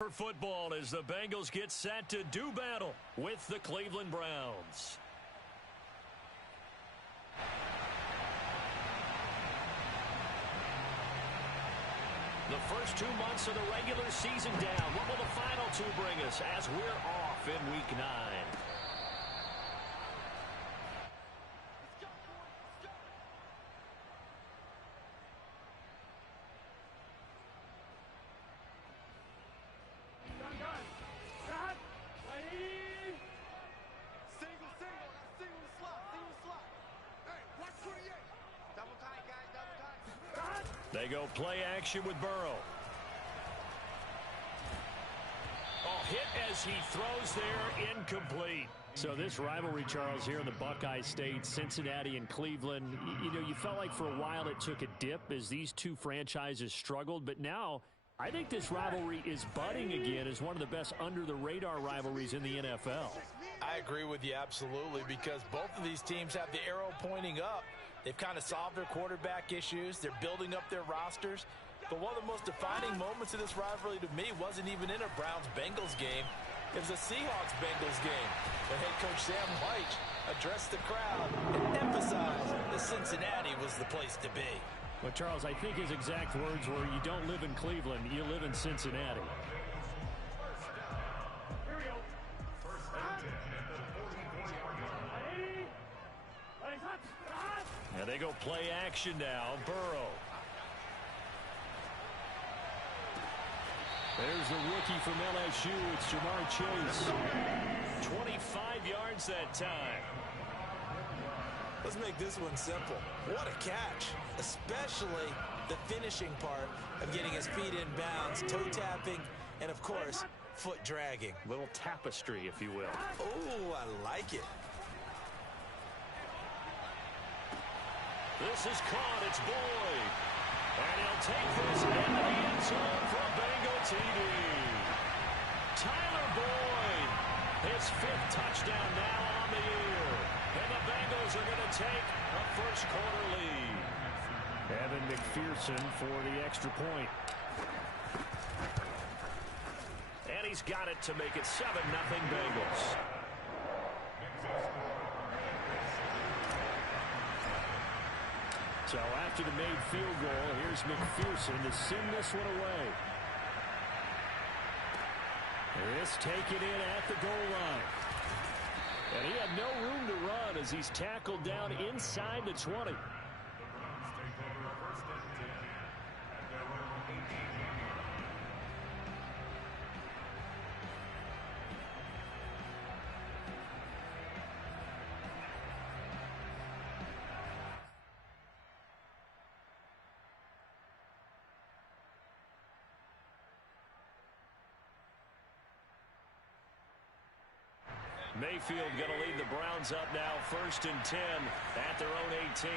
For football as the Bengals get set to do battle with the Cleveland Browns. The first 2 months of the regular season down. What will the final 2 bring us as we're off in Week 9? They go play action with Burrow. Oh, hit as he throws there, incomplete. So this rivalry, Charles, here in the Buckeye State, Cincinnati and Cleveland, you know, you felt like for a while it took a dip as these two franchises struggled, but now I think this rivalry is budding again as one of the best under-the-radar rivalries in the NFL. I agree with you absolutely, because both of these teams have the arrow pointing up. They've kind of solved their quarterback issues. They're building up their rosters. But one of the most defining moments of this rivalry to me wasn't even in a Browns-Bengals game. It was a Seahawks-Bengals game when head coach Sam White addressed the crowd and emphasized that Cincinnati was the place to be. Well, Charles, I think his exact words were, you don't live in Cleveland, you live in Cincinnati. And they go play action now. Burrow. There's the rookie from LSU. It's Jamar Chase. 25 yards that time. Let's make this one simple. What a catch, especially the finishing part of getting his feet in bounds, toe tapping, and of course, foot dragging. Little tapestry, if you will. Oh, I like it. This is caught. It's Boyd. And he'll take this into the end zone for a Bengal TD. Tyler Boyd, his 5th touchdown now on the year. And the Bengals are going to take a first-quarter lead. Evan McPherson for the extra point. And he's got it to make it 7-0 Bengals. So after the made field goal, here's McPherson to send this one away. This taken in at the goal line. And he had no room to run as he's tackled down inside the 20. Mayfield going to lead the Browns up now, 1st and 10 at their own 18.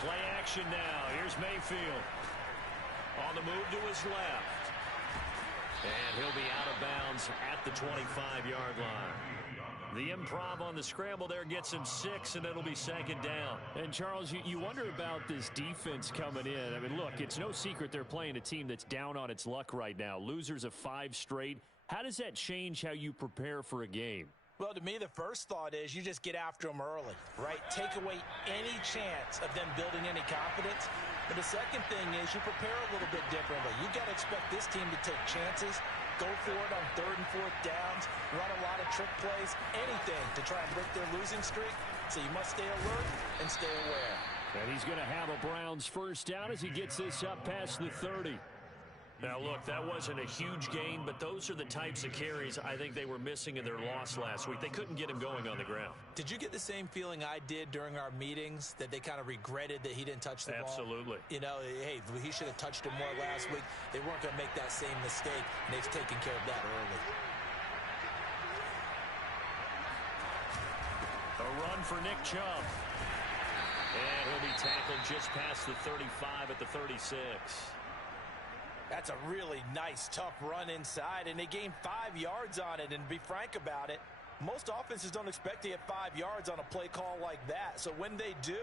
Play action now. Here's Mayfield. On the move to his left. And he'll be out of bounds at the 25-yard line. The improv on the scramble there gets him 6, and it'll be 2nd down. And, Charles, you wonder about this defense coming in. I mean, look, it's no secret they're playing a team that's down on its luck right now. Losers of 5 straight. How does that change how you prepare for a game? Well, to me, the first thought is you just get after them early, right? Take away any chance of them building any confidence. But the second thing is you prepare a little bit differently. You got to expect this team to take chances, go for it on 3rd and 4th downs, run a lot of trick plays, anything to try and break their losing streak. So you must stay alert and stay aware. And he's going to have a Browns first down as he gets this up past the 30. Now, look, that wasn't a huge gain, but those are the types of carries I think they were missing in their loss last week. They couldn't get him going on the ground. Did you get the same feeling I did during our meetings, that they kind of regretted that he didn't touch the ball? Absolutely. You know, hey, he should have touched him more last week. They weren't going to make that same mistake, and they've taken care of that early. A run for Nick Chubb. And he'll be tackled just past the 35 at the 36. That's a really nice, tough run inside, and they gained 5 yards on it. And to be frank about it, most offenses don't expect to get 5 yards on a play call like that. So when they do,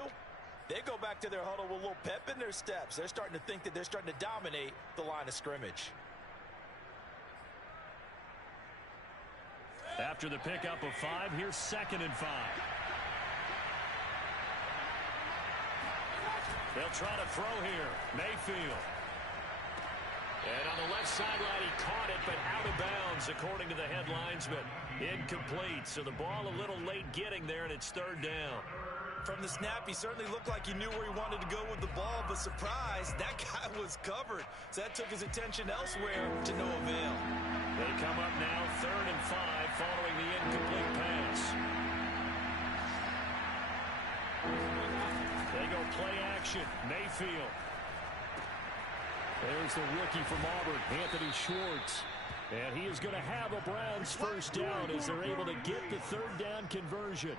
they go back to their huddle with a little pep in their steps. They're starting to think that they're starting to dominate the line of scrimmage. After the pickup of 5, here's 2nd and 5. They'll try to throw here. Mayfield. And on the left sideline, he caught it, but out of bounds, according to the head linesman. Incomplete, so the ball a little late getting there, and it's 3rd down. From the snap, he certainly looked like he knew where he wanted to go with the ball, but surprise, that guy was covered. So that took his attention elsewhere to no avail. They come up now 3rd and 5 following the incomplete pass. They go play action. Mayfield. There's the rookie from Auburn, Anthony Schwartz. And he is going to have a Browns 1st down as they're able to get the 3rd down conversion.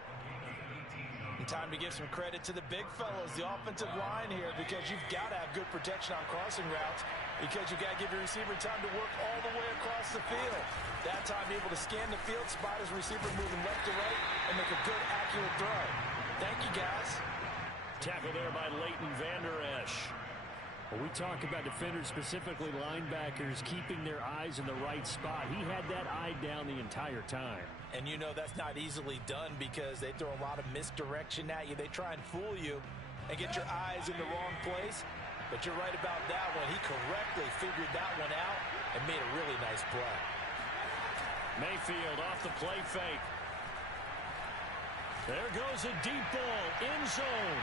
Time to give some credit to the big fellows, the offensive line here, because you've got to have good protection on crossing routes, because you've got to give your receiver time to work all the way across the field. That time able to scan the field, spot his receiver moving left to right, and make a good, accurate throw. Thank you, guys. Tackle there by Leighton Vander Esch. Well, we talk about defenders, specifically linebackers, keeping their eyes in the right spot. He had that eye down the entire time. And you know that's not easily done because they throw a lot of misdirection at you. They try and fool you and get your eyes in the wrong place. But you're right about that one. He correctly figured that one out and made a really nice play. Mayfield off the play fake. There goes a deep ball, end zone.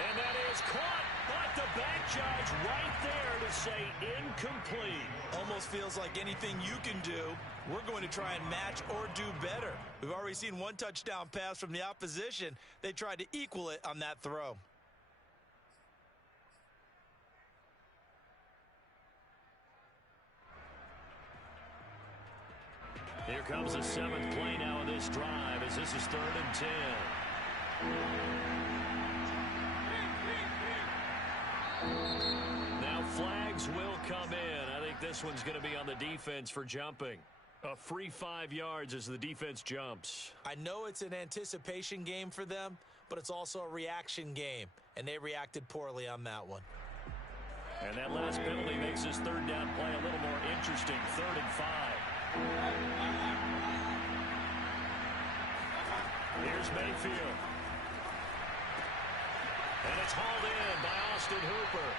And that is caught, but the back judge right there to say incomplete. Almost feels like anything you can do, we're going to try and match or do better. We've already seen one touchdown pass from the opposition. They tried to equal it on that throw. Here comes the 7th play now of this drive as this is 3rd and 10. Now flags will come in. I think this one's going to be on the defense for jumping. A free 5 yards as the defense jumps. I know it's an anticipation game for them, but it's also a reaction game, and they reacted poorly on that one. And that last penalty makes this 3rd down play a little more interesting. 3rd and 5. Here's Mayfield. And it's hauled in by Austin Hooper.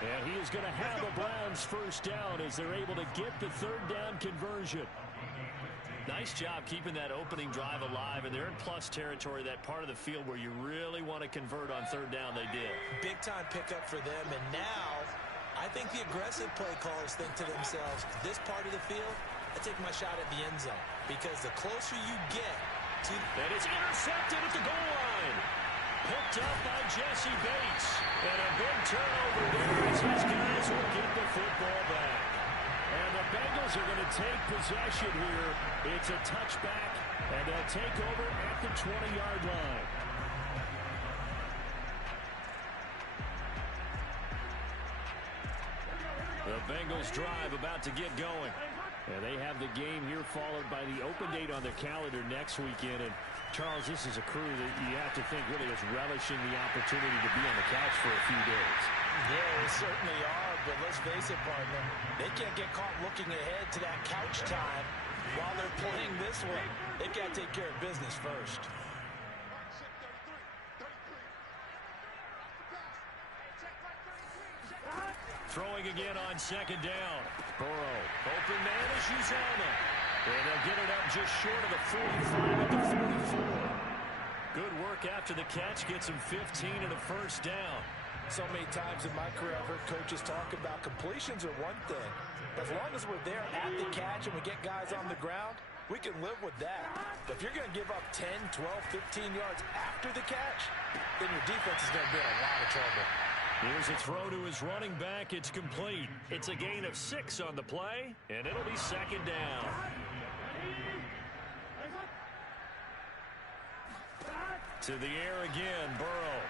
And he is going to have a Browns 1st down as they're able to get the 3rd down conversion. Nice job keeping that opening drive alive, and they're in plus territory, that part of the field where you really want to convert on 3rd down. They did. Big time pickup for them, and now I think the aggressive play callers think to themselves, this part of the field, I take my shot at the end zone, because the closer you get to... That is intercepted at the goal line. Picked up by Jesse Bates. And a big turnover there as his guys will get the football back. And the Bengals are going to take possession here. It's a touchback, and they'll take over at the 20-yard line. The Bengals drive about to get going. And they have the game here followed by the open date on their calendar next weekend. And Charles, this is a crew that you have to think really is relishing the opportunity to be on the couch for a few days. Yeah, they certainly are, but let's face it, partner. They can't get caught looking ahead to that couch time while they're playing this one. They've got to take care of business first. Throwing again on 2nd down. Burrow, open man is Uzomah. And they'll get it up just short of the 45 at the 44. Good work after the catch. Gets him 15 and a 1st down. So many times in my career, I've heard coaches talk about completions are one thing. But as long as we're there at the catch and we get guys on the ground, we can live with that. But if you're going to give up 10, 12, 15 yards after the catch, then your defense is going to be in a lot of trouble. Here's a throw to his running back. It's complete. It's a gain of 6 on the play, and it'll be 2nd down. To the air again, Burrow.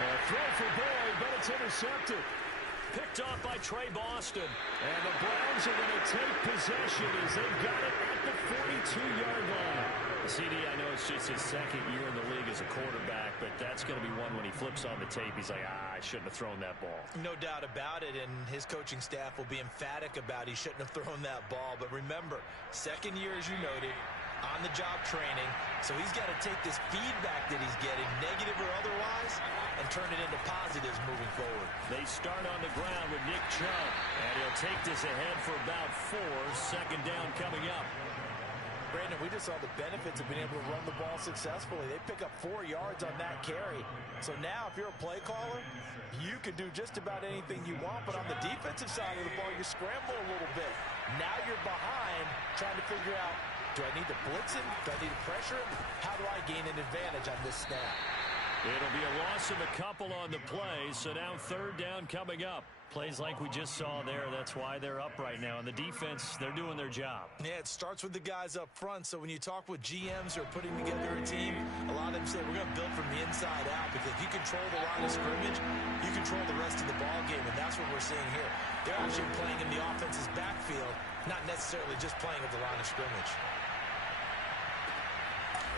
A throw for Boyd, but it's intercepted. picked off by Trey Boston. And the Browns are going to take possession as they've got it at the 42-yard line. CD, I know it's just his second year in the league as a quarterback, but that's going to be one when he flips on the tape. He's like, I shouldn't have thrown that ball. No doubt about it, and his coaching staff will be emphatic about he shouldn't have thrown that ball. But remember, second year, as you noted, on-the-job training, so he's got to take this feedback that he's getting, negative or otherwise, and turn it into positives moving forward. They start on the ground with Nick Chubb, and he'll take this ahead for about 4. Second down coming up. Brandon, we just saw the benefits of being able to run the ball successfully. They pick up 4 yards on that carry. So now, if you're a play caller, you can do just about anything you want, but on the defensive side of the ball, you scramble a little bit. Now you're behind, trying to figure out, do I need to blitz him? Do I need to pressure him? How do I gain an advantage on this snap? It'll be a loss of a couple on the play, so now third down coming up. Plays like we just saw there, that's why they're up right now. And the defense, they're doing their job. Yeah, it starts with the guys up front, so when you talk with GMs who are putting together a team, a lot of them say we're going to build from the inside out, because if you control the line of scrimmage, you control the rest of the ball game, and that's what we're seeing here. They're actually playing in the offense's backfield, not necessarily just playing at the line of scrimmage.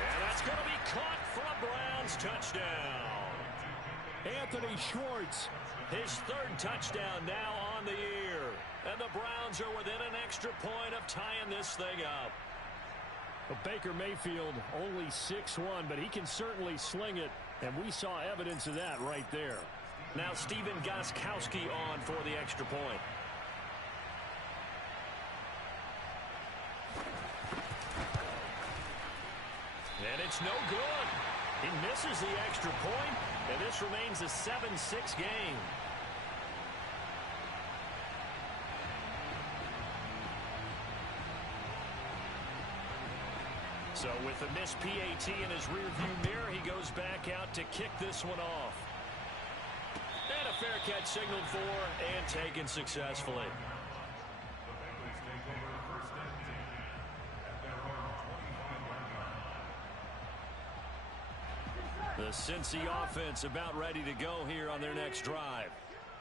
And that's going to be caught for a Browns touchdown. Anthony Schwartz, his third touchdown now on the year. And the Browns are within an extra point of tying this thing up. Well, Baker Mayfield only 6'1", but he can certainly sling it, and we saw evidence of that right there. Now Stephen Gostkowski on for the extra point. And it's no good. He misses the extra point, and this remains a 7-6 game. So with the missed PAT in his rearview mirror, he goes back out to kick this one off. And a fair catch signaled for and taken successfully. The Cincy offense about ready to go here on their next drive.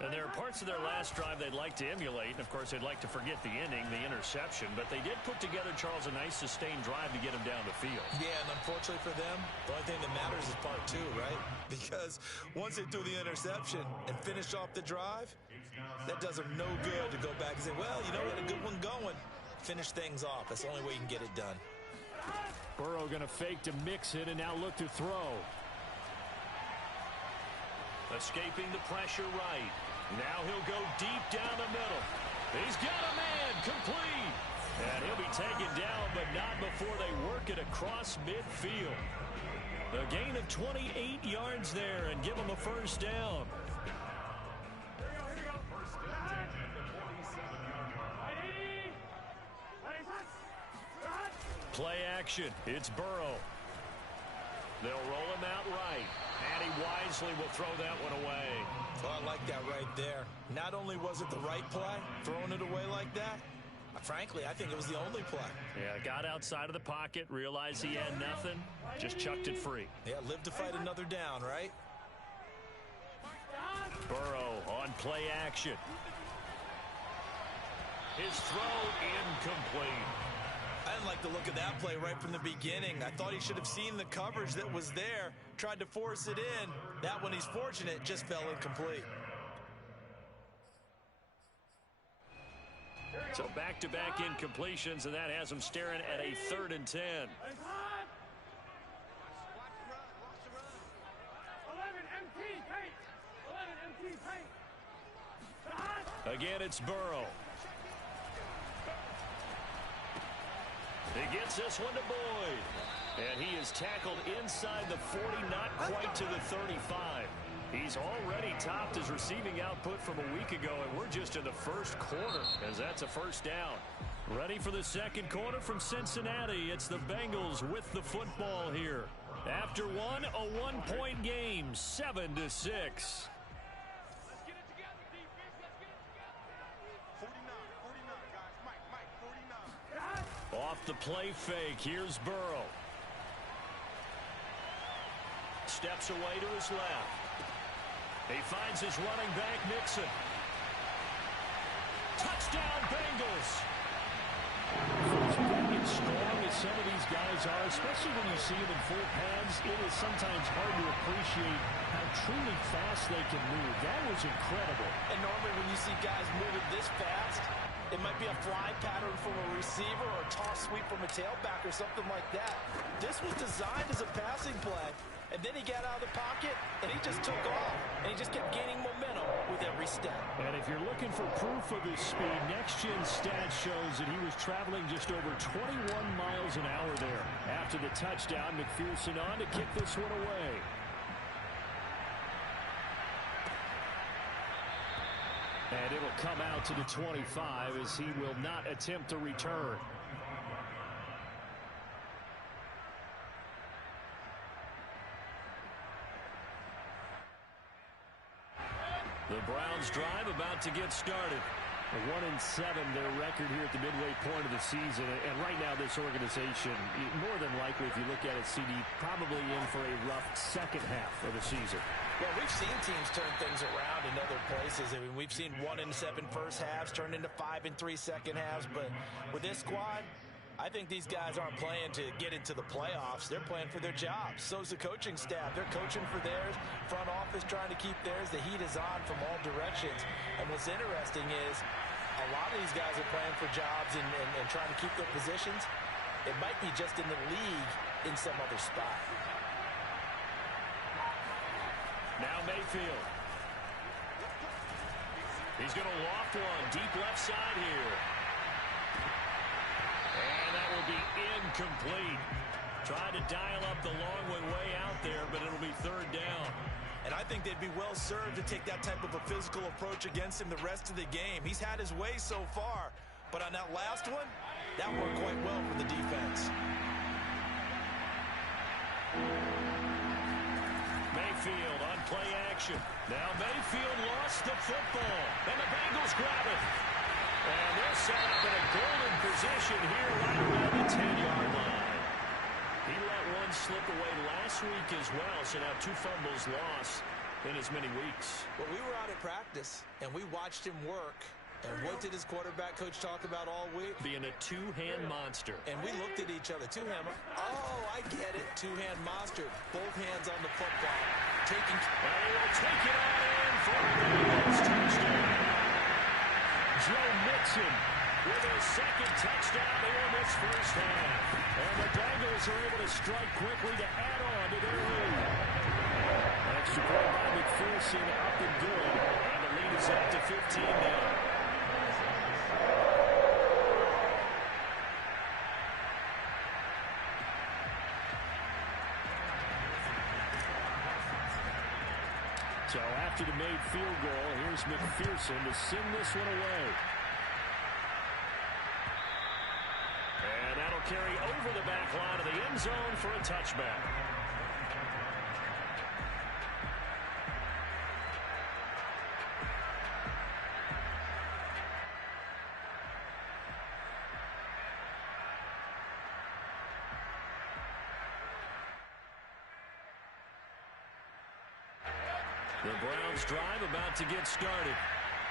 And there are parts of their last drive they'd like to emulate. And, of course, they'd like to forget the inning, the interception. But they did put together, Charles, a nice sustained drive to get him down the field. Yeah, and unfortunately for them, the only thing that matters is part 2, right? Because once they threw the interception and finished off the drive, that does them no good to go back and say, well, you know, we had a good one going. Finish things off. That's the only way you can get it done. Burrow going to fake to mix it and now look to throw. Escaping the pressure right. Now he'll go deep down the middle. He's got a man complete. And he'll be taken down, but not before they work it across midfield. A gain of 28 yards there and give him a first down. Play action. It's Burrow. They'll roll him out right. And he wisely will throw that one away. Well, I like that right there. Not only was it the right play, throwing it away like that, frankly, I think it was the only play. Yeah, got outside of the pocket, realized he had nothing, just chucked it free. Yeah, live to fight another down, right? Burrow on play action. His throw incomplete. I didn't like the look of that play right from the beginning. I thought he should have seen the coverage that was there, tried to force it in. That one, he's fortunate, just fell incomplete. So back-to-back incompletions, and that has him staring at a 3rd and 10. Again, it's Burrow. He gets this one to Boyd. And he is tackled inside the 40, not quite to the 35. He's already topped his receiving output from a week ago, and we're just in the first quarter, as that's a first down. Ready for the second quarter from Cincinnati. It's the Bengals with the football here. After one, a one-point game, 7-6. Off the play fake, here's Burrow. Steps away to his left. He finds his running back, Mixon. Touchdown, Bengals. As big and strong as some of these guys are, especially when you see them in full pads, it is sometimes hard to appreciate how truly fast they can move. That was incredible. And normally when you see guys moving this fast, it might be a fly pattern from a receiver or a toss sweep from a tailback or something like that. This was designed as a passing play, and then he got out of the pocket, and he just took off, and he just kept gaining momentum with every step. And if you're looking for proof of his speed, next-gen stat shows that he was traveling just over 21 miles an hour there. After the touchdown, McPherson on to kick this one away. And it'll come out to the 25 as he will not attempt to return. The Browns drive about to get started. 1-7 their record here at the midway point of the season. And right now this organization, more than likely if you look at it, CD, probably in for a rough second half of the season. Well, we've seen teams turn things around in other places. I mean, we've seen 1-7 first halves turn into 5-3 second halves. But with this squad, I think these guys aren't playing to get into the playoffs. They're playing for their jobs. So's the coaching staff. They're coaching for theirs. Front office trying to keep theirs. The heat is on from all directions. And what's interesting is a lot of these guys are playing for jobs and trying to keep their positions. It might be just in the league in some other spot. Now Mayfield. He's going to loft one deep left side here. And that will be incomplete. Tried to dial up the long way out there, but it'll be third down. And I think they'd be well served to take that type of a physical approach against him the rest of the game. He's had his way so far, but on that last one, that worked quite well for the defense. Mayfield on play action. Now Mayfield lost the football, and the Bengals grab it. And they're set up in a golden position here right around the 10-yard line. He let one slip away last week as well, so now 2 fumbles lost in as many weeks. Well, we were out at practice, and we watched him work. And what did his quarterback coach talk about all week? Being a two-hand monster. And we looked at each other. Two-hand. Oh, I get it. Two-hand monster. Both hands on the football. Taking. And he will take it on in for the Bengals touchdown. Joe Mixon with his second touchdown here in this first half. And the Bengals are able to strike quickly to add on to their lead. Extra point by McPherson up and good. And the lead is up to 15 now. So after the made field goal, here's McPherson to send this one away. And that'll carry over the back line of the end zone for a touchback. The Browns drive about to get started.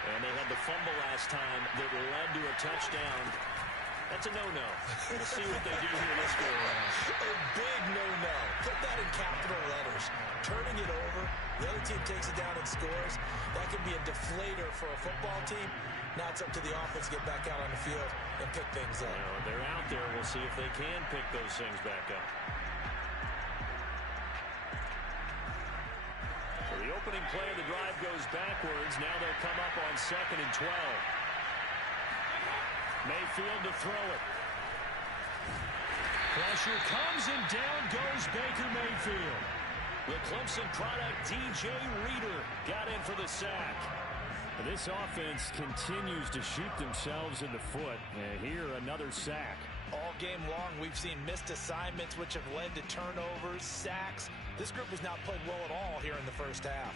And they had the fumble last time that led to a touchdown. That's a no-no. We'll see what they do here this go around. A big no-no. Put that in capital letters. Turning it over. The other team takes it down and scores. That can be a deflator for a football team. Now it's up to the offense to get back out on the field and pick things up. Well, they're out there. We'll see if they can pick those things back up. So the opening play of the drive goes backwards. Now they'll come up on 2nd and 12. Mayfield to throw it. Pressure comes and down goes Baker Mayfield. The Clemson product, DJ Reader, got in for the sack. This offense continues to shoot themselves in the foot. And here, another sack. All game long, we've seen missed assignments, which have led to turnovers, sacks. This group has not played well at all here in the first half.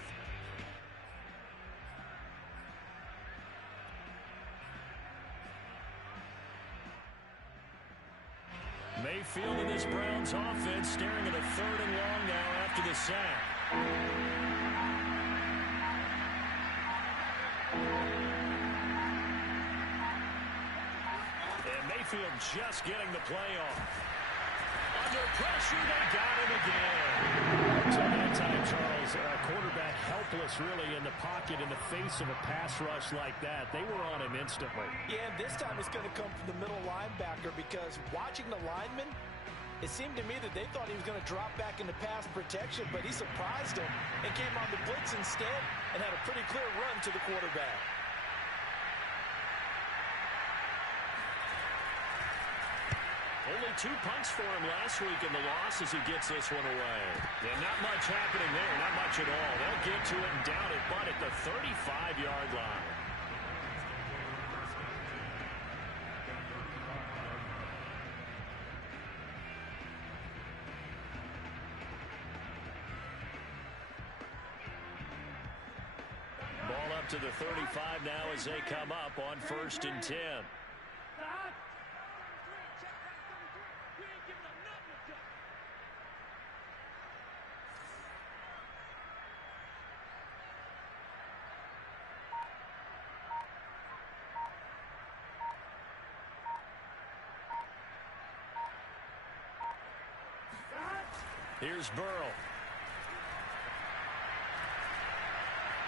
Mayfield and this Browns offense staring at a 3rd and long now after the sack. Mayfield just getting the play off. Under pressure, they got him again. So that time, Charles, quarterback helpless really in the pocket in the face of a pass rush like that. They were on him instantly. Yeah, and this time it's going to come from the middle linebacker because watching the lineman, it seemed to me that they thought he was going to drop back into pass protection, but he surprised him and came on the blitz instead and had a pretty clear run to the quarterback. Only 2 punts for him last week in the loss as he gets this one away. And not much happening there, not much at all. They'll get to it and down it, but at the 35-yard line. Ball up to the 35 now as they come up on 1st and 10. Here's Burrow.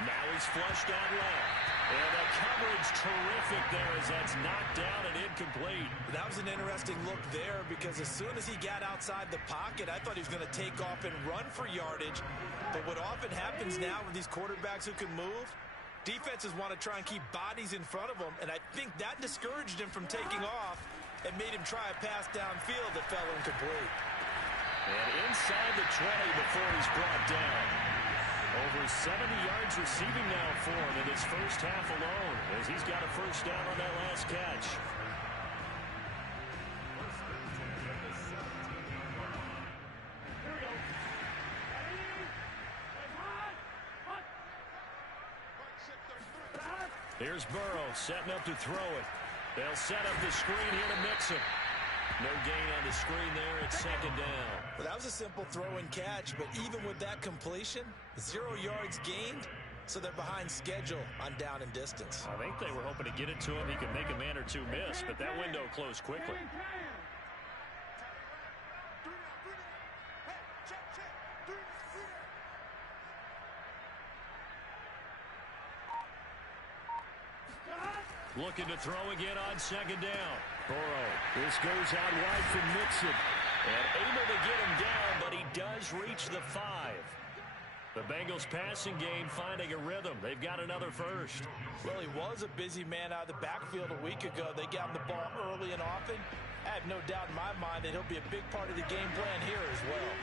Now he's flushed out left. And the coverage terrific there as that's knocked down and incomplete. That was an interesting look there because as soon as he got outside the pocket, I thought he was going to take off and run for yardage. But what often happens now with these quarterbacks who can move, defenses want to try and keep bodies in front of them, and I think that discouraged him from taking off and made him try a pass downfield that fell incomplete. And inside the 20 before he's brought down. Over 70 yards receiving now for him in his first half alone as he's got a first down on that last catch. Here's Burrow setting up to throw it. They'll set up the screen here to mix him. No gain on the screen there. It's 2nd down. Well, that was a simple throw and catch, but even with that completion, 0 yards gained, so they're behind schedule on down and distance. I think they were hoping to get it to him. He could make a man or two miss, but that window closed quickly. Looking to throw again on 2nd down. Burrow. This goes out wide from Mixon. And able to get him down, but he does reach the 5. The Bengals passing game finding a rhythm. They've got another first. Well, he was a busy man out of the backfield a week ago. They got him the ball early and often. I have no doubt in my mind that he'll be a big part of the game plan here as well.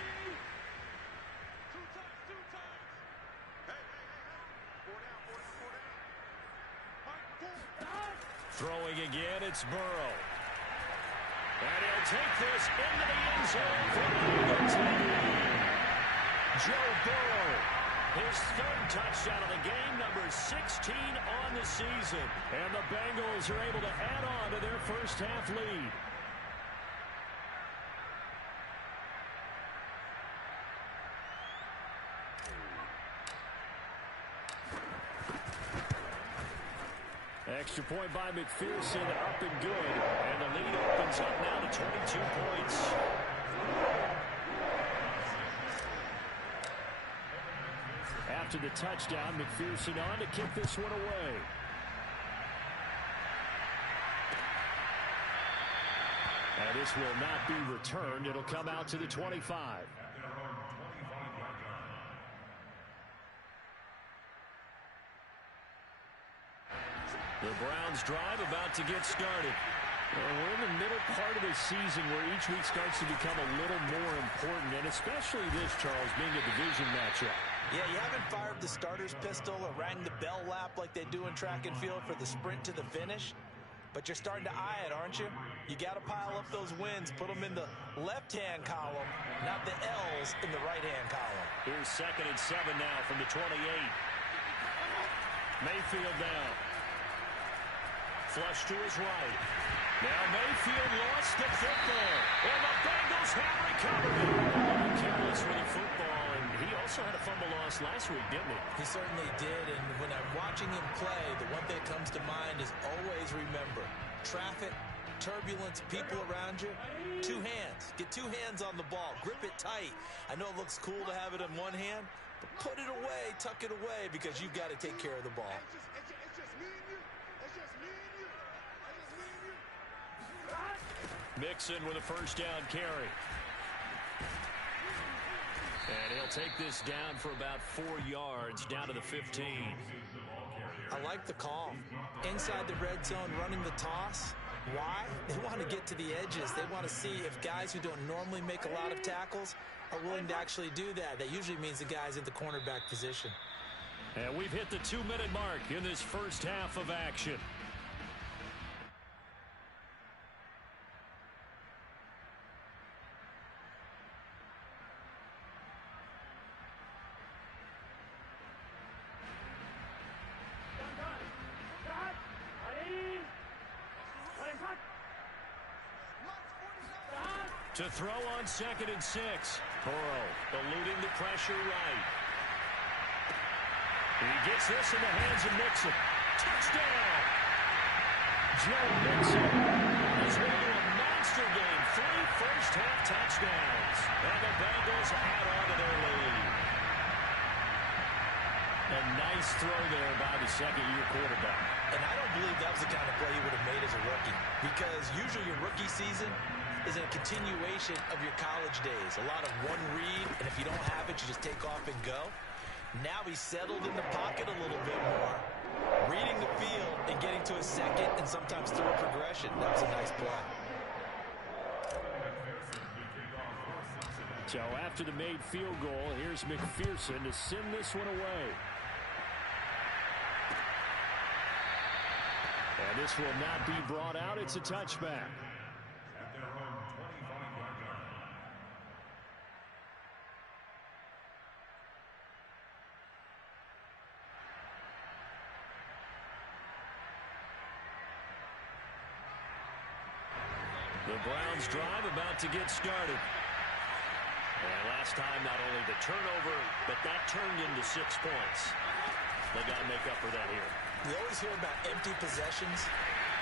Throwing again, it's Burrow. And he'll take this into the end zone for the Eagles. Joe Burrow, his 3rd touchdown of the game, number 16 on the season. And the Bengals are able to add on to their first half lead. Extra point by McPherson, up and good. And the lead opens up now to 22 points. After the touchdown, McPherson on to kick this one away. And this will not be returned. It'll come out to the 25. The Browns drive about to get started. Well, we're in the middle part of the season where each week starts to become a little more important, and especially this, Charles, being a division matchup. Yeah, you haven't fired the starter's pistol or rang the bell lap like they do in track and field for the sprint to the finish, but you're starting to eye it, aren't you? You got to pile up those wins, put them in the left-hand column, not the L's in the right-hand column. Here's 2nd and 7 now from the 28. Mayfield down. Flush to his right. Now Mayfield lost the football. And the Bengals have recovered it. Careless with the football. And he also had a fumble loss last week, didn't he? He certainly did. And when I'm watching him play, the one thing that comes to mind is always remember, traffic, turbulence, people around you, two hands. Get two hands on the ball. Grip it tight. I know it looks cool to have it in one hand, but put it away, tuck it away, because you've got to take care of the ball. Mixon with a first down carry. And he'll take this down for about 4 yards, down to the 15. I like the call. Inside the red zone, running the toss. Why? They want to get to the edges. They want to see if guys who don't normally make a lot of tackles are willing to actually do that. That usually means the guy's in the cornerback position. And we've hit the 2-minute mark in this first half of action. To throw on 2nd and 6. Burrow eluding the pressure right. He gets this in the hands of Mixon. Touchdown! Joe Mixon is into a monster game. 3 first-half touchdowns. And the Bengals add on to their lead. A nice throw there by the second-year quarterback. And I don't believe that was the kind of play he would have made as a rookie. Because usually your rookie season is a continuation of your college days. A lot of one read, and if you don't have it, you just take off and go. Now he's settled in the pocket a little bit more, reading the field and getting to his second and sometimes third progression. That was a nice play. So after the made field goal, here's McPherson to send this one away. And this will not be brought out. It's a touchback. The Browns drive about to get started. And last time, not only the turnover, but that turned into 6 points. They got to make up for that here. We always hear about empty possessions,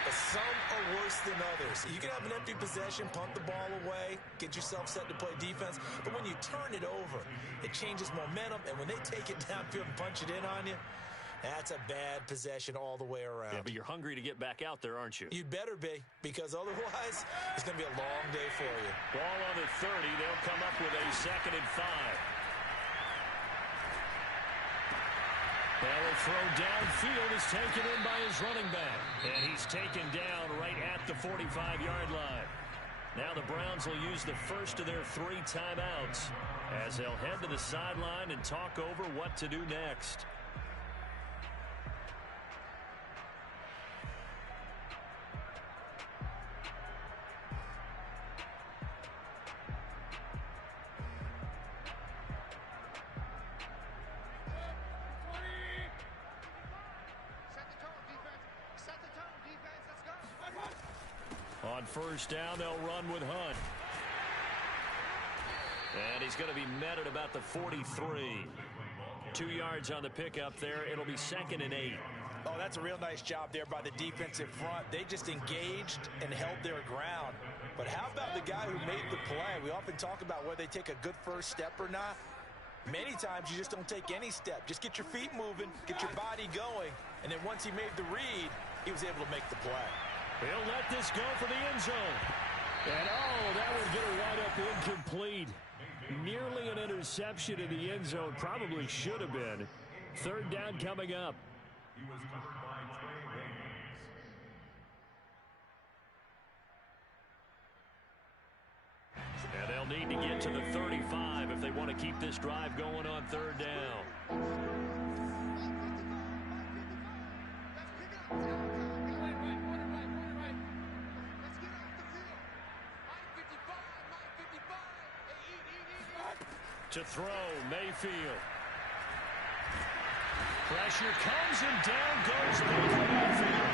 but some are worse than others. You can have an empty possession, punt the ball away, get yourself set to play defense, but when you turn it over, it changes momentum, and when they take it downfield and punch it in on you, that's a bad possession all the way around. Yeah, but you're hungry to get back out there, aren't you? You'd better be, because otherwise, it's going to be a long day for you. Ball on the 30. They'll come up with a 2nd and 5. They'll throw downfield is taken in by his running back. And he's taken down right at the 45-yard line. Now the Browns will use the first of their 3 timeouts as they'll head to the sideline and talk over what to do next. On first down, they'll run with Hunt. And he's going to be met at about the 43. 2 yards on the pickup there. It'll be 2nd and 8. Oh, that's a real nice job there by the defensive front. They just engaged and held their ground. But how about the guy who made the play? We often talk about whether they take a good first step or not. Many times you just don't take any step. Just get your feet moving, get your body going, and then once he made the read, he was able to make the play. He'll let this go for the end zone. And, oh, that was going to wind up incomplete. Nearly an interception in the end zone. Probably should have been. 3rd down coming up. He was covered by Trey Waynes. And they'll need to get to the 35 if they want to keep this drive going on 3rd down. To throw, Mayfield. Pressure comes and down goes Baker Mayfield.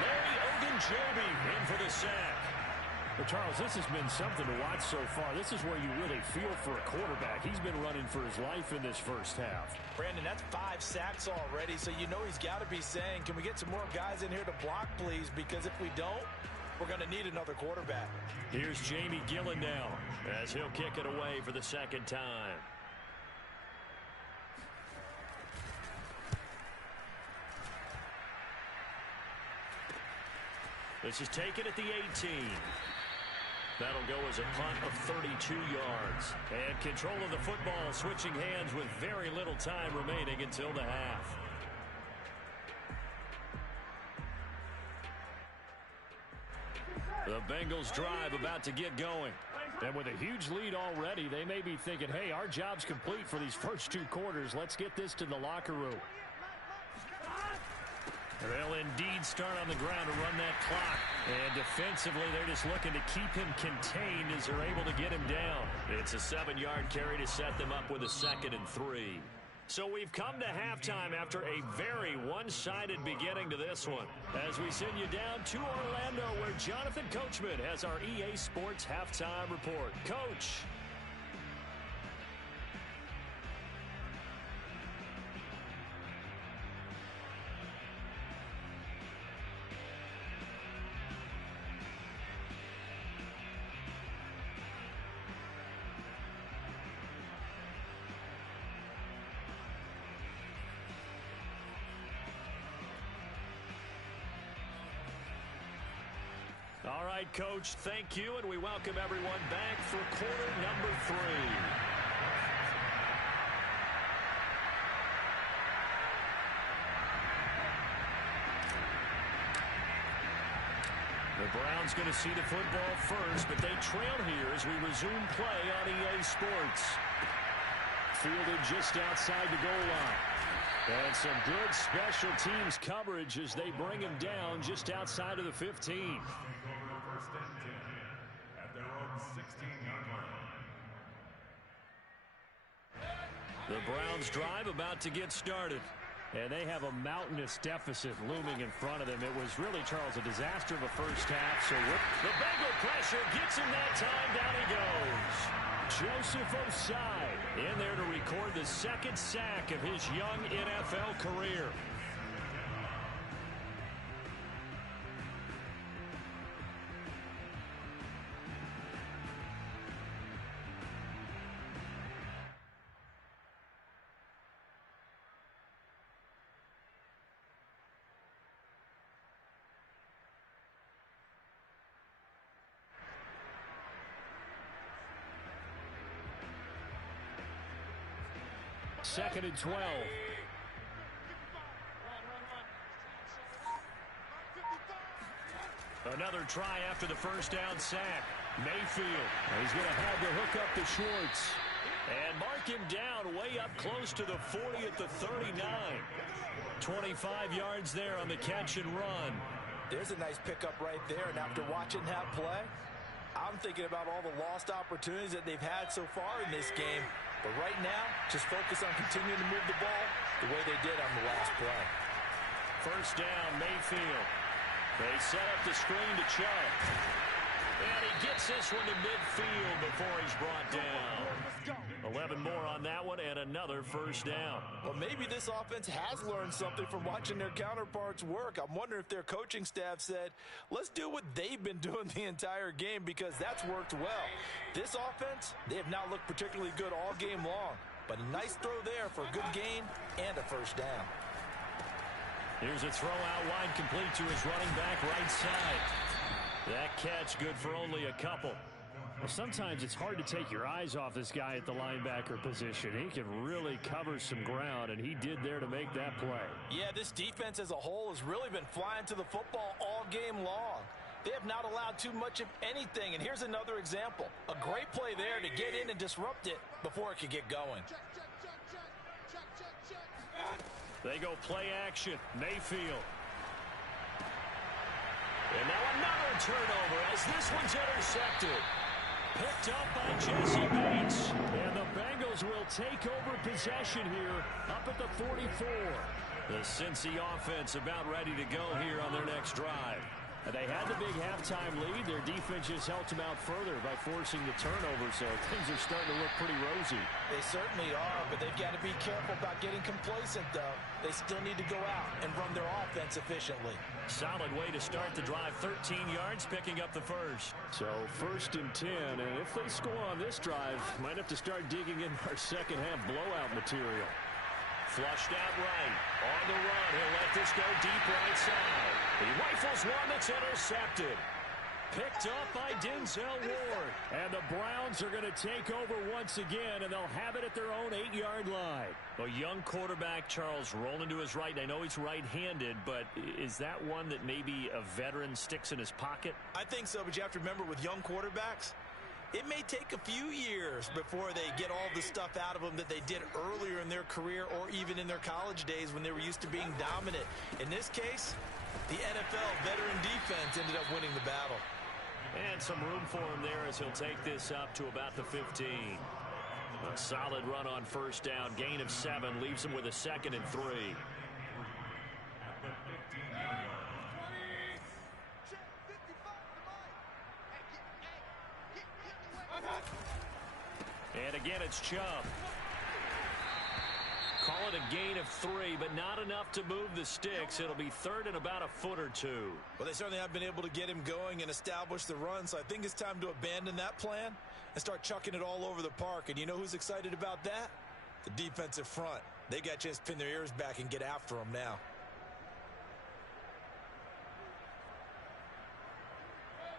Larry Ogunjobi in for the sack. Well, Charles, this has been something to watch so far. This is where you really feel for a quarterback. He's been running for his life in this first half. Brandon, that's 5 sacks already, so you know he's got to be saying, can we get some more guys in here to block, please? Because if we don't, we're going to need another quarterback. Here's Jamie Gillen now as he'll kick it away for the second time. This is taken at the 18. That'll go as a punt of 32 yards. And control of the football switching hands with very little time remaining until the half. The Bengals drive about to get going. And with a huge lead already, they may be thinking, hey, our job's complete for these first 2 quarters. Let's get this to the locker room. They'll indeed start on the ground to run that clock. And defensively, they're just looking to keep him contained as they're able to get him down. It's a 7-yard carry to set them up with a 2nd and 3. So we've come to halftime after a very one-sided beginning to this one. As we send you down to Orlando, where Jonathan Coachman has our EA Sports Halftime Report. Coach. All right, Coach, thank you, and we welcome everyone back for quarter number 3. The Browns going to see the football first, but they trail here as we resume play on EA Sports. Fielded just outside the goal line. And some good special teams coverage as they bring him down just outside of the 15. The Browns drive about to get started. And they have a mountainous deficit looming in front of them. It was really, Charles, a disaster of a first half. So the Bengal pressure gets him that time. Down he goes. Joseph Osai in there to record the 2nd sack of his young NFL career. Second and 12. Another try after the first down sack. Mayfield. He's going to have to hook up to Schwartz. And mark him down way up close to the 40 at the 39. 25 yards there on the catch and run. There's a nice pickup right there. And after watching that play, I'm thinking about all the lost opportunities that they've had so far in this game. But right now, just focus on continuing to move the ball the way they did on the last play. First down, Mayfield. They set up the screen to Chubb. And he gets this one to midfield before he's brought down. 11 more on that one and another first down. Well, maybe this offense has learned something from watching their counterparts work. I'm wondering if their coaching staff said, let's do what they've been doing the entire game, because that's worked well. This offense, they have not looked particularly good all game long. But a nice throw there for a good gain and a first down. Here's a throw out wide, complete to his running back right side. That catch good for only a couple. Well, sometimes it's hard to take your eyes off this guy at the linebacker position. He can really cover some ground, and he did there to make that play. Yeah, this defense as a whole has really been flying to the football all game long. They have not allowed too much of anything, and here's another example. A great play there to get in and disrupt it before it could get going. They go play action. Mayfield. And now another turnover as this one's intercepted. Picked up by Jesse Bates. And the Bengals will take over possession here up at the 44. The Cincy offense about ready to go here on their next drive. And they had the big halftime lead. Their defense just helped them out further by forcing the turnover, so things are starting to look pretty rosy. They certainly are, but they've got to be careful about getting complacent, though. They still need to go out and run their offense efficiently. Solid way to start the drive. 13 yards, picking up the first. So 1st and 10, and if they score on this drive, might have to start digging in our second half blowout material. Flushed out right. On the run, he'll let this go deep right side. He rifles one that's intercepted. Picked up by Denzel Ward. And the Browns are going to take over once again, and they'll have it at their own 8-yard line. A young quarterback, Charles, rolling to his right. I know he's right-handed, but is that one that maybe a veteran sticks in his pocket? I think so, but you have to remember with young quarterbacks, it may take a few years before they get all the stuff out of them that they did earlier in their career or even in their college days when they were used to being dominant. In this case, the NFL veteran defense ended up winning the battle. And some room for him there as he'll take this up to about the 15. A solid run on 1st down. Gain of 7 leaves him with a 2nd and 3. And again, it's Chubb. Call it a gain of 3, but not enough to move the sticks. It'll be 3rd and about a foot or 2. Well, they certainly have been able to get him going and establish the run, so I think it's time to abandon that plan and start chucking it all over the park. And you know who's excited about that? The defensive front. They got to just pin their ears back and get after him now.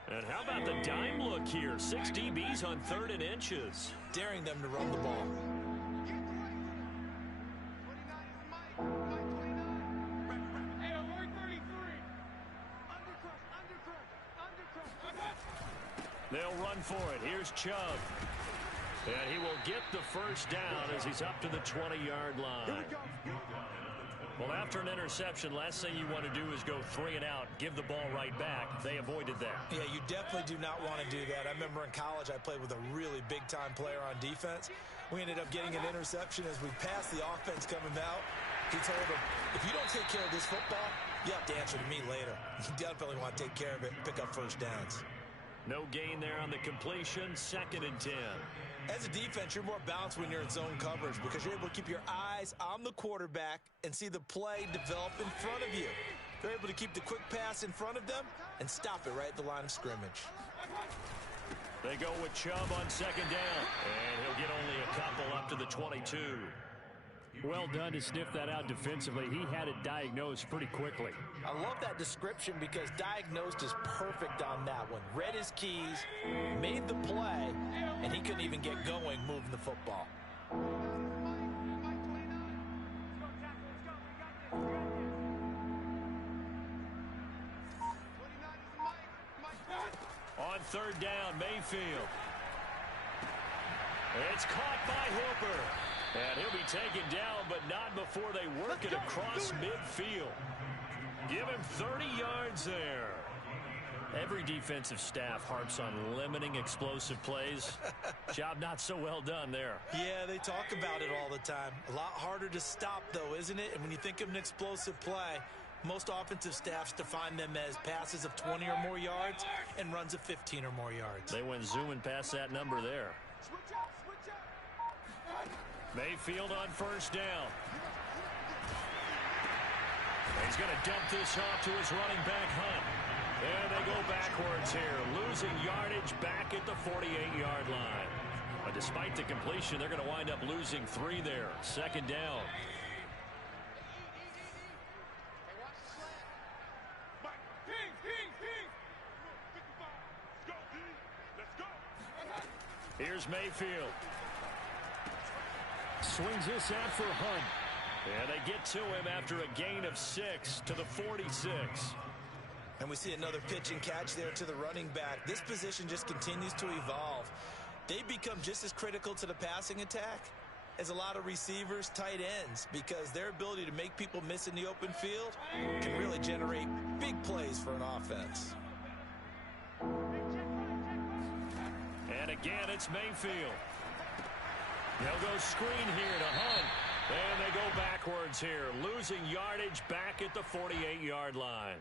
And how about the dime look here? 6 DBs on 3rd and inches. Daring them to run the ball. They'll run for it. Here's Chubb. And he will get the 1st down as he's up to the 20-yard line. Well, after an interception, last thing you want to do is go 3 and out, give the ball right back. They avoided that. Yeah, you definitely do not want to do that. I remember in college I played with a really big-time player on defense. We ended up getting an interception as we passed the offense coming out. He told him, if you don't take care of this football, you have to answer to me later. You definitely want to take care of it and pick up 1st downs. No gain there on the completion. 2nd and 10. As a defense, you're more balanced when you're in zone coverage because you're able to keep your eyes on the quarterback and see the play develop in front of you. They're able to keep the quick pass in front of them and stop it right at the line of scrimmage. They go with Chubb on 2nd down. And he'll get only a couple up to the 22. Well done to sniff that out defensively. He had it diagnosed pretty quickly. I love that description because diagnosed is perfect on that one. Read his keys, made the play, and he couldn't even get going moving the football. On 3rd down, Mayfield. It's caught by Hooper. And he'll be taken down, but not before they work it across midfield. Give him 30 yards there. Every defensive staff harps on limiting explosive plays. Job not so well done there. Yeah, they talk about it all the time. A lot harder to stop, though, isn't it? And when you think of an explosive play, most offensive staffs define them as passes of 20 or more yards and runs of 15 or more yards. They went zooming past that number there. Mayfield on 1st down. He's going to dump this off to his running back, Hunt. And they go backwards here, losing yardage back at the 48-yard line. But despite the completion, they're going to wind up losing 3 there. 2nd down. Here's Mayfield. Swings this out for Hunt. And they get to him after a gain of 6 to the 46. And we see another pitch and catch there to the running back. This position just continues to evolve. They become just as critical to the passing attack as a lot of receivers, tight ends, because their ability to make people miss in the open field can really generate big plays for an offense. And again, it's Mayfield. They'll go screen here to Hunt. And they go backwards here, losing yardage back at the 48-yard line.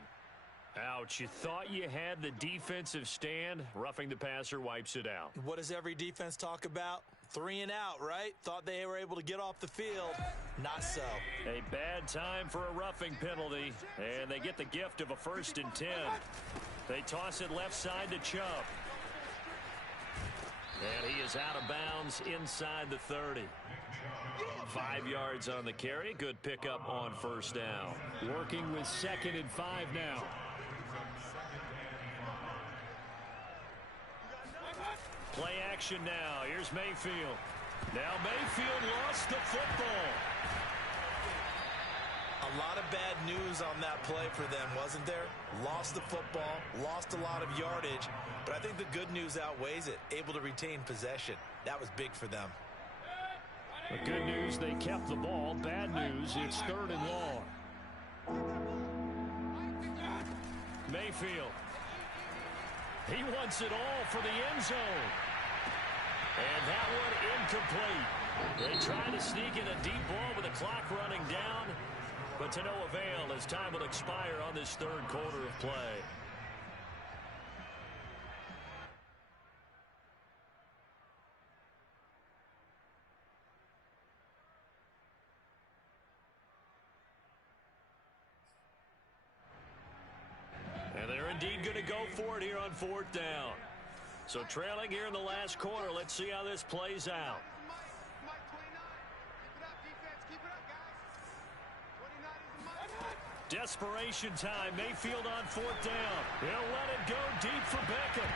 Ouch, you thought you had the defensive stand. Roughing the passer wipes it out. What does every defense talk about? 3 and out, right? Thought they were able to get off the field. Not so. A bad time for a roughing penalty, and they get the gift of a 1st and 10. They toss it left side to Chubb. And he is out of bounds inside the 30. 5 yards on the carry. Good pickup on 1st down. Working with 2nd and 5 now. Play action now. Here's Mayfield. Now Mayfield lost the football. A lot of bad news on that play for them, wasn't there? Lost the football, lost a lot of yardage, but I think the good news outweighs it. Able to retain possession. That was big for them. The good news, they kept the ball. Bad news, it's 3rd and long. Mayfield. He wants it all for the end zone. And that one incomplete. They try to sneak in a deep ball with the clock running down, but to no avail as time will expire on this 3rd quarter of play. And they're indeed going to go for it here on 4th down. So trailing here in the last quarter. Let's see how this plays out. Desperation time. Mayfield on 4th down. He'll let it go deep for Beckham.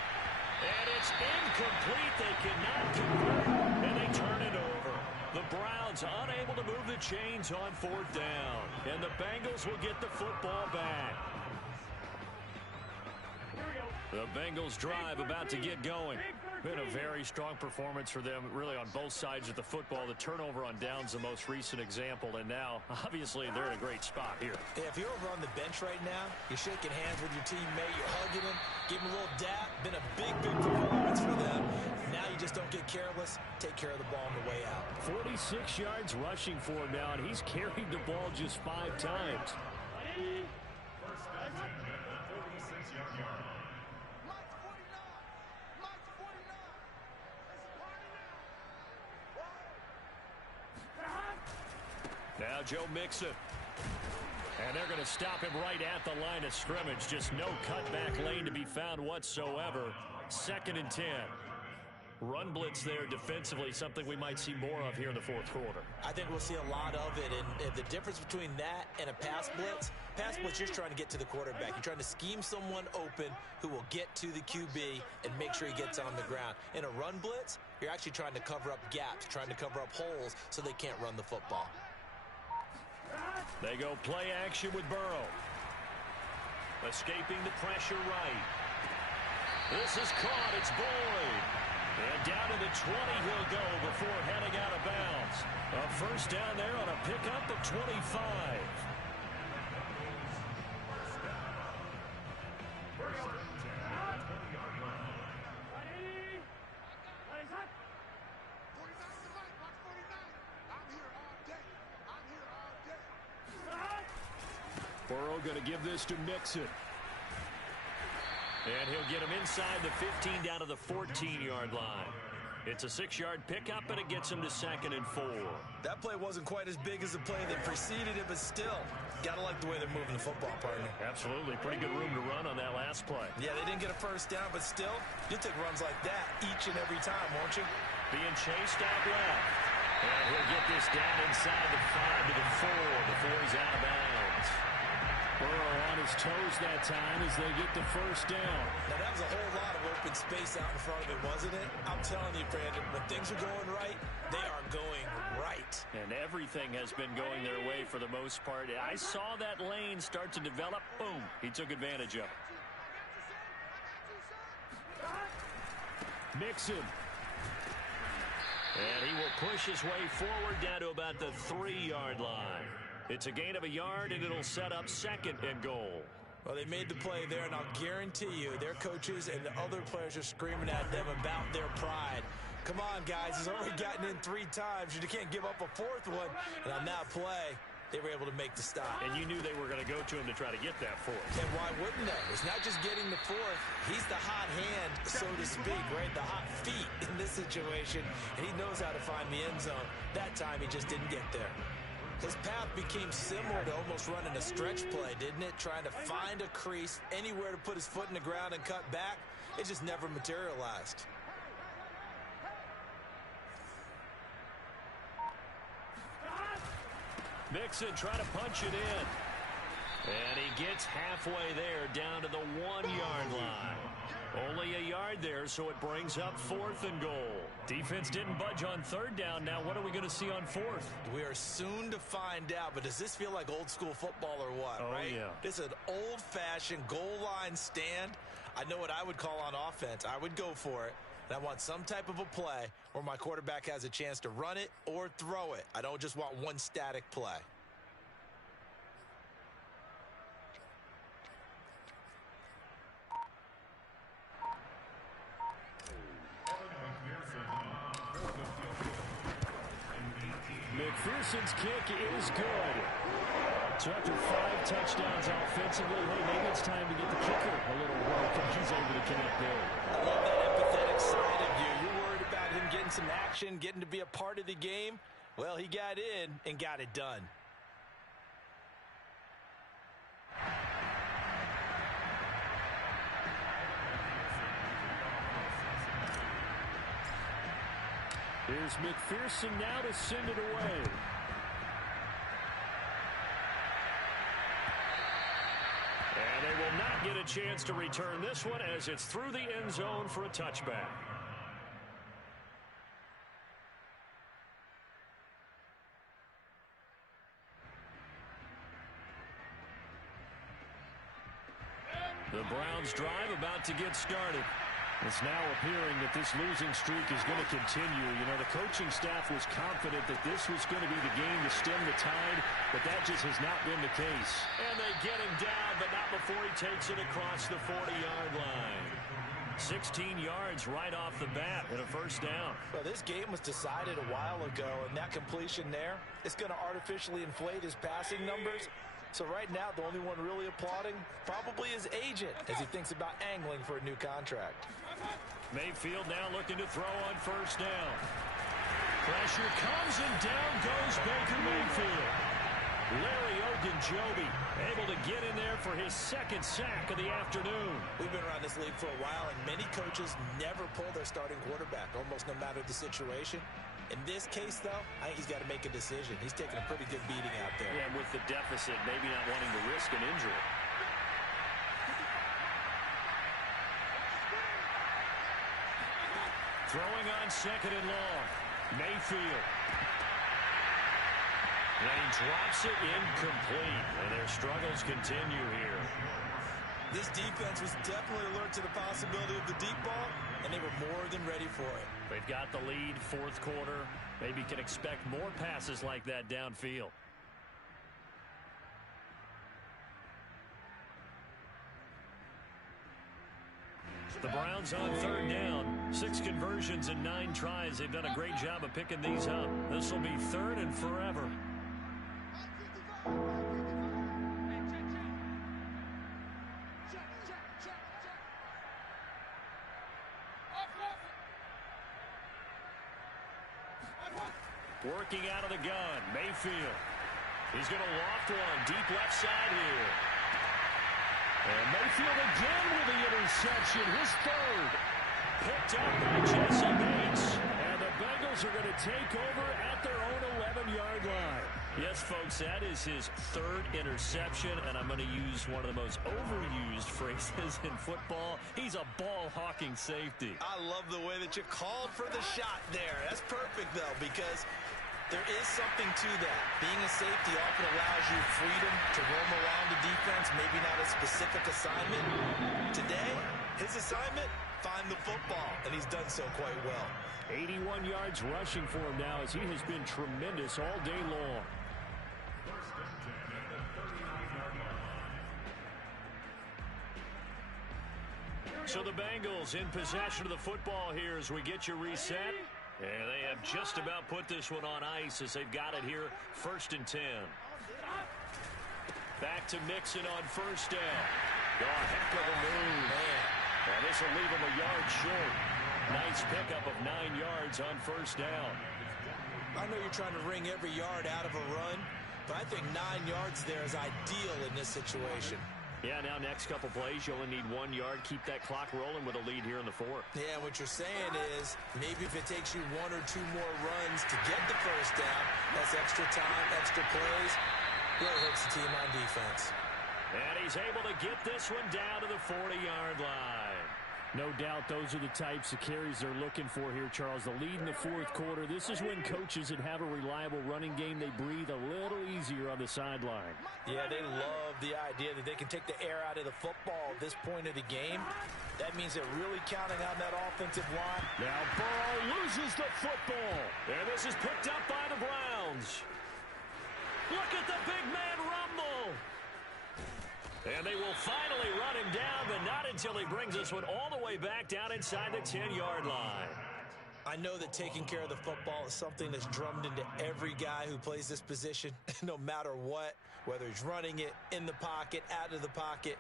And it's incomplete. They cannot convert. And they turn it over. The Browns unable to move the chains on 4th down. And the Bengals will get the football back. The Bengals drive about to get going. Been a very strong performance for them, really, on both sides of the football. The turnover on downs, the most recent example, and now, obviously, they're in a great spot here. Yeah, if you're over on the bench right now, you're shaking hands with your teammate, you're hugging him, give him a little dap. Been a big performance for them. Now you just don't get careless. Take care of the ball on the way out. 46 yards rushing for him now, and he's carried the ball just 5 times. Now Joe Mixon. And they're going to stop him right at the line of scrimmage. Just no cutback lane to be found whatsoever. 2nd and 10. Run blitz there defensively, something we might see more of here in the 4th quarter. I think we'll see a lot of it. And the difference between that and a pass blitz, you're trying to get to the quarterback. You're trying to scheme someone open who will get to the QB and make sure he gets on the ground. In a run blitz, you're actually trying to cover up gaps, trying to cover up holes so they can't run the football. They go play action with Burrow. Escaping the pressure right. This is caught. It's Boyd. And down to the 20 he'll go before heading out of bounds. A 1st down there on a pickup of 25. Burrow going to give this to Mixon. And he'll get him inside the 15 down to the 14-yard line. It's a 6-yard pickup, and it gets him to 2nd and 4. That play wasn't quite as big as the play that preceded it, but still, got to like the way they're moving the football, partner. Absolutely. Pretty good room to run on that last play. Yeah, they didn't get a 1st down, but still, you'll take runs like that each and every time, won't you? Being chased out left. And he'll get this down inside the 5 to the 4 before he's out of bounds. Burrow on his toes that time as they get the 1st down. Now, that was a whole lot of open space out in front of him, wasn't it? I'm telling you, Brandon, when things are going right, they are going right. And everything has been going their way for the most part. I saw that lane start to develop. Boom. He took advantage of it. Mixon. And he will push his way forward down to about the 3-yard line. It's a gain of a yard, and it'll set up 2nd and goal. Well, they made the play there, and I'll guarantee you their coaches and the other players are screaming at them about their pride. Come on, guys. He's already gotten in 3 times. You can't give up a 4th one. And on that play, they were able to make the stop. And you knew they were going to go to him to try to get that fourth. And why wouldn't they? It's not just getting the fourth. He's the hot hand, so to speak, right? The hot feet in this situation. And he knows how to find the end zone. That time, he just didn't get there. His path became similar to almost running a stretch play, didn't it? Trying to find a crease, anywhere to put his foot in the ground and cut back. It just never materialized. Mixon trying to punch it in. And he gets halfway there down to the 1-yard line. Only a yard there, so it brings up 4th and goal. Defense didn't budge on 3rd down. Now what are we going to see on 4th? We are soon to find out, but does this feel like old school football or what, right? Yeah. This is an old-fashioned goal line stand. I know what I would call on offense. I would go for it. And I want some type of a play where my quarterback has a chance to run it or throw it. I don't just want one static play. McPherson's kick is good. So after 5 touchdowns offensively, hey, maybe it's time to get the kicker a little work, and he's able to connect there. I love that empathetic side of you. You're worried about him getting some action, getting to be a part of the game. Well, he got in and got it done. Here's McPherson now to send it away. And they will not get a chance to return this one as it's through the end zone for a touchback. The Browns drive about to get started. It's now appearing that this losing streak is going to continue. You know, the coaching staff was confident that this was going to be the game to stem the tide, but that just has not been the case. And they get him down, but not before he takes it across the 40-yard line. 16 yards right off the bat and a first down. Well, this game was decided a while ago, and that completion there is going to artificially inflate his passing numbers. So right now, the only one really applauding probably his agent as he thinks about angling for a new contract. Mayfield now looking to throw on first down. Pressure comes and down goes Baker Mayfield. Larry Ogunjobi able to get in there for his 2nd sack of the afternoon. We've been around this league for a while, and many coaches never pull their starting quarterback, almost no matter the situation. In this case, though, I think he's got to make a decision. He's taking a pretty good beating out there. Yeah, and with the deficit, maybe not wanting to risk an injury. Throwing on 2nd and long. Mayfield. And he drops it incomplete. And their struggles continue here. This defense was definitely alert to the possibility of the deep ball, and they were more than ready for it. They've got the lead, 4th quarter. Maybe can expect more passes like that downfield. The Browns on 3rd down. 6 conversions and 9 tries. They've done a great job of picking these up. This will be 3rd and forever. Working out of the gun, Mayfield. He's going to loft one, deep left side here. And Mayfield again with the interception, his 3rd. Picked up by Jesse Bates. And the Bengals are going to take over at their own 11-yard line. Yes, folks, that is his 3rd interception, and I'm going to use one of the most overused phrases in football. He's a ball-hawking safety. I love the way that you called for the shot there. That's perfect, though, because there is something to that. Being a safety often allows you freedom to roam around the defense, maybe not a specific assignment. Today, his assignment, find the football, and he's done so quite well. 81 yards rushing for him now as he has been tremendous all day long. So the Bengals in possession of the football here as we get you reset. And they have just about put this one on ice as they've got it here, 1st and 10. Back to Mixon on first down. Oh, heck of a move. And this will leave him a yard short. Nice pickup of 9 yards on first down. I know you're trying to wring every yard out of a run, but I think 9 yards there is ideal in this situation. Yeah, now next couple plays, you only need 1 yard. Keep that clock rolling with a lead here in the fourth. Yeah, what you're saying is maybe if it takes you 1 or 2 more runs to get the first down, that's extra time, extra plays, really hurts the team on defense. And he's able to get this one down to the 40-yard line. No doubt those are the types of carries they're looking for here, Charles. The lead in the fourth quarter. This is when coaches that have a reliable running game, they breathe a little easier on the sideline. Yeah, they love the idea that they can take the air out of the football at this point of the game. That means they're really counting on that offensive line. Now Burrow loses the football. And this is picked up by the Browns. Look at the big man rumble. And they will finally run him down, but not until he brings this one all the way back down inside the 10-yard line. I know that taking care of the football is something that's drummed into every guy who plays this position, no matter what, whether he's running it, in the pocket, out of the pocket.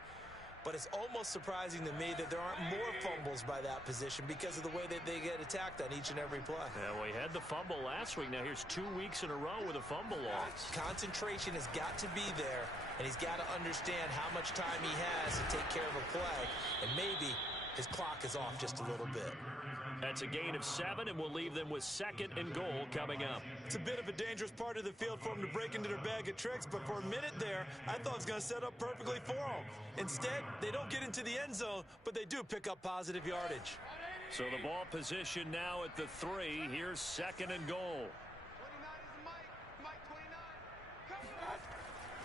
But it's almost surprising to me that there aren't more fumbles by that position because of the way that they get attacked on each and every play. Yeah, we had the fumble last week. Now here's 2 weeks in a row with a fumble loss. Concentration has got to be there, and he's got to understand how much time he has to take care of a play, and maybe his clock is off just a little bit. That's a gain of 7, and we'll leave them with 2nd and goal coming up. It's a bit of a dangerous part of the field for them to break into their bag of tricks, but for a minute there, I thought it was going to set up perfectly for them. Instead, they don't get into the end zone, but they do pick up positive yardage. So the ball position now at the 3. Here's 2nd and goal.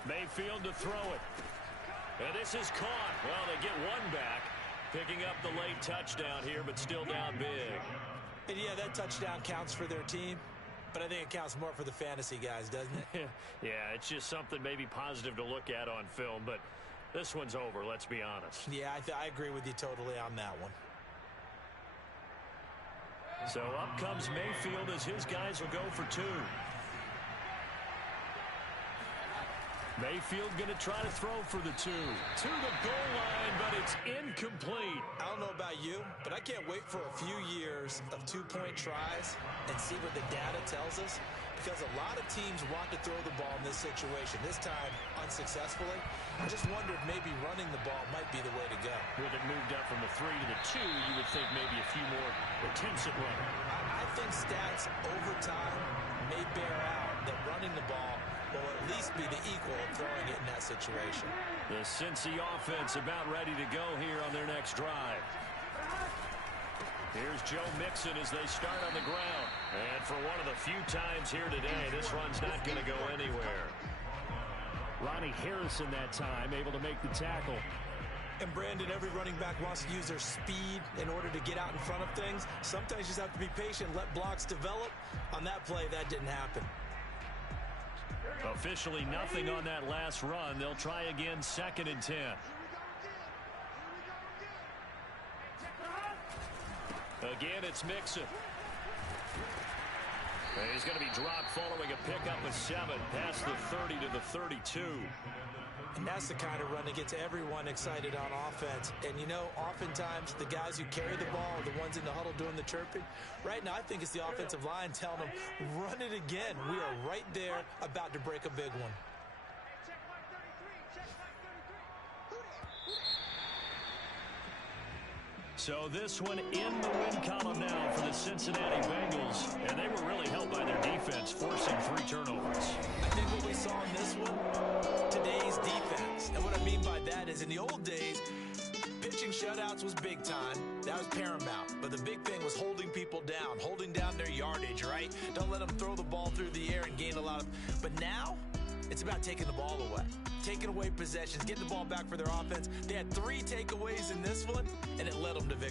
Mayfield to throw it. And this is caught. Well, they get one back. Picking up the late touchdown here, but still down big. And yeah, that touchdown counts for their team, but I think it counts more for the fantasy guys, doesn't it? Yeah, it's just something maybe positive to look at on film, but this one's over, let's be honest. Yeah, I agree with you totally on that one. So up comes Mayfield as his guys will go for 2. Mayfield going to try to throw for the 2. To the goal line, but it's incomplete. I don't know about you, but I can't wait for a few years of 2-point tries and see what the data tells us, because a lot of teams want to throw the ball in this situation, this time unsuccessfully. I just wonder if maybe running the ball might be the way to go. With it moved up from the 3 to the 2, you would think maybe a few more attempts at running. I think stats over time may bear out that running the ball will at least be the equal of throwing it in that situation. The Cincy offense about ready to go here on their next drive. Here's Joe Mixon as they start on the ground. And for one of the few times here today, this run's not going to go anywhere. Ronnie Harrison that time able to make the tackle. And Brandon, every running back wants to use their speed in order to get out in front of things. Sometimes you just have to be patient, let blocks develop. On that play, that didn't happen. Officially nothing on that last run. They'll try again, 2nd and 10. Again, it's Mixon. And he's going to be dropped following a pickup of 7 past the 30 to the 32. And that's the kind of run that gets everyone excited on offense. And, you know, oftentimes the guys who carry the ball are the ones in the huddle doing the chirping. Right now, I think it's the offensive line telling them, run it again. We are right there about to break a big one. So this one in the win column now for the Cincinnati Bengals. And they were really helped by their defense, forcing 3 turnovers. I think what we saw in this one, today's defense. And what I mean by that is in the old days, pitching shutouts was big time. That was paramount. But the big thing was holding people down, holding down their yardage, right? Don't let them throw the ball through the air and gain a lot of... But now, it's about taking the ball away. Taking away possessions, getting the ball back for their offense. They had 3 takeaways in this one, and it led them to victory.